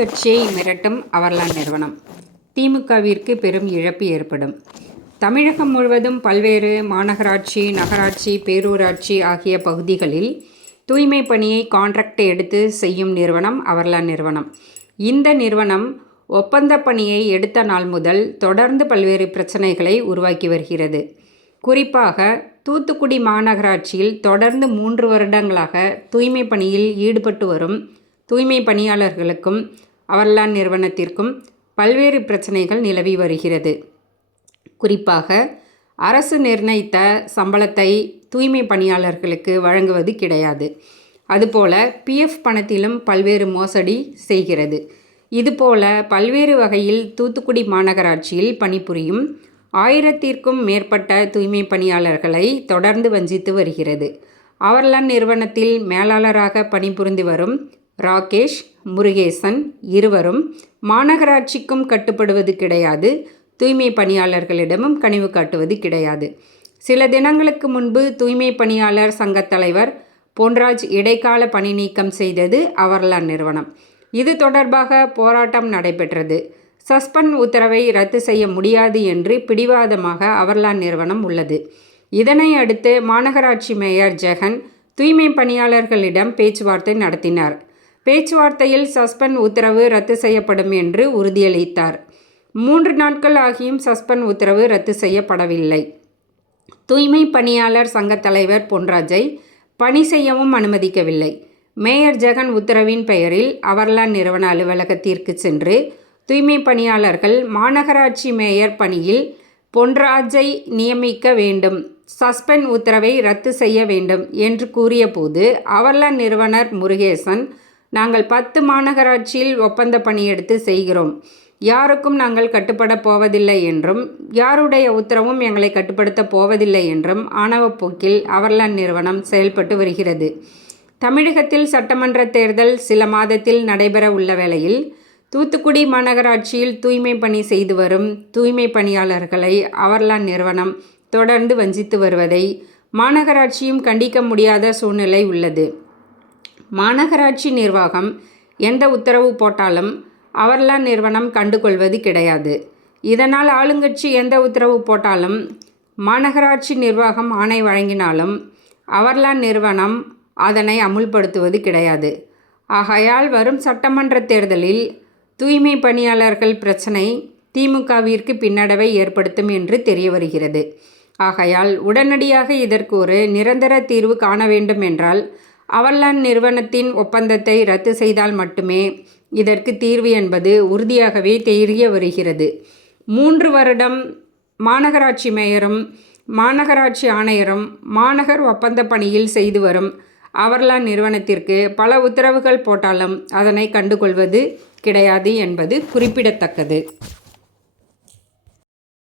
ஆளுங்கட்சியை மிரட்டும் அவர்லான் நிறுவனம். திமுகவிற்கு பெரும் இழப்பு ஏற்படும். தமிழகம் முழுவதும் பல்வேறு மாநகராட்சி, நகராட்சி, பேரூராட்சி ஆகிய பகுதிகளில் தூய்மை பணியை கான்ட்ராக்ட் எடுத்து செய்யும் நிறுவனம் அவர்லான் நிறுவனம். இந்த நிறுவனம் ஒப்பந்த பணியை எடுத்த நாள் முதல் தொடர்ந்து பல்வேறு பிரச்சனைகளை உருவாக்கி வருகிறது. குறிப்பாக தூத்துக்குடி மாநகராட்சியில் தொடர்ந்து 3 வருடங்களாக தூய்மை பணியில் ஈடுபட்டு வரும் தூய்மை பணியாளர்களுக்கும் அவர்லான் நிறுவனத்திற்கும் பல்வேறு பிரச்சனைகள் நிலவி வருகிறது. குறிப்பாக அரசு நிர்ணயித்த சம்பளத்தை தூய்மை பணியாளர்களுக்கு வழங்குவது கிடையாது. அதுபோல PF பணத்திலும் பல்வேறு மோசடி செய்கிறது. இதுபோல பல்வேறு வகையில் தூத்துக்குடி மாநகராட்சியில் பணிபுரியும் 1000த்திற்கும் மேற்பட்ட தூய்மை பணியாளர்களை தொடர்ந்து வஞ்சித்து வருகிறது. அவர்லான் நிறுவனத்தில் மேலாளராக பணிபுரிந்து வரும் ராகேஷ், முருகேசன் இருவரும் மாநகராட்சிக்கும் கட்டுப்படுவது கிடையாது, தூய்மை பணியாளர்களிடமும் கனிவு காட்டுவது கிடையாது. சில தினங்களுக்கு முன்பு தூய்மை பணியாளர் சங்கத் தலைவர் பொன்ராஜ் இடைக்கால பணி நீக்கம் செய்தது அவர்லான் நிறுவனம். இது தொடர்பாக போராட்டம் நடைபெற்றது. சஸ்பெண்ட் உத்தரவை ரத்து செய்ய முடியாது என்று பிடிவாதமாக அவர்லான் நிறுவனம் உள்ளது. இதனை அடுத்து மாநகராட்சி மேயர் ஜெகன் தூய்மை பணியாளர்களிடம் பேச்சுவார்த்தை நடத்தினார். பேச்சுவார்த்தையில் சஸ்பெண்ட் உத்தரவு ரத்து செய்யப்படும் என்று உறுதியளித்தார். 3 நாட்கள் ஆகியும் சஸ்பெண்ட் உத்தரவு ரத்து செய்யப்படவில்லை. தூய்மை பணியாளர் சங்கத் தலைவர் பொன்ராஜை பணி செய்யவும் அனுமதிக்கவில்லை. மேயர் ஜெகன் உத்தரவின் பெயரில் அவர்லான் நிறுவன அலுவலகத்திற்கு சென்று தூய்மை பணியாளர்கள் மாநகராட்சி மேயர் பணியில் பொன்ராஜை நியமிக்க வேண்டும், சஸ்பெண்ட் உத்தரவை ரத்து செய்ய வேண்டும் என்று கூறிய போது அவர்லான் நிறுவனர் முருகேசன், நாங்கள் 10 மாநகராட்சியில் ஒப்பந்த பணி எடுத்து செய்கிறோம், யாருக்கும் நாங்கள் கட்டுப்பட போவதில்லை என்றும் யாருடைய உத்தரவும் எங்களை கட்டுப்படுத்த போவதில்லை என்றும் ஆணவப்போக்கில் அவர்லான் நிறுவனம் செயல்பட்டு வருகிறது. தமிழகத்தில் சட்டமன்ற தேர்தல் சில மாதத்தில் நடைபெற உள்ள வேளையில் தூத்துக்குடி மாநகராட்சியில் தூய்மை பணி செய்து வரும் தூய்மை பணியாளர்களை அவர்லான் நிறுவனம் தொடர்ந்து வஞ்சித்து வருவதை மாநகராட்சியும் கண்டிக்க முடியாத சூழ்நிலை உள்ளது. மாநகராட்சி நிர்வாகம் எந்த உத்தரவு போட்டாலும் அவர்லான் நிறுவனம் கண்டுகொள்வது கிடையாது. இதனால் ஆளுங்கட்சி எந்த உத்தரவு போட்டாலும் மாநகராட்சி நிர்வாகம் ஆணை வழங்கினாலும் அவர்லான் நிறுவனம் அதனை அமுல்படுத்துவது கிடையாது. ஆகையால் வரும் சட்டமன்ற தேர்தலில் தூய்மை பணியாளர்கள் பிரச்சனை திமுகவிற்கு பின்னடைவை ஏற்படுத்தும் என்று தெரிய வருகிறது. ஆகையால் உடனடியாக இதற்கு ஒரு நிரந்தர தீர்வு காண வேண்டும் என்றால் அவர்லான் நிறுவனத்தின் ஒப்பந்தத்தை ரத்து செய்தால் மட்டுமே இதற்கு தீர்வு என்பது உறுதியாகவே தெரிய வருகிறது. 3 வருடம் மாநகராட்சி மேயரும் மாநகராட்சி ஆணையரும் மாநகர் ஒப்பந்த பணியில் செய்து வரும் அவர்லான் நிறுவனத்திற்கு பல உத்தரவுகள் போட்டாலும் அதனை கண்டுகொள்வது கிடையாது என்பது குறிப்பிடத்தக்கது.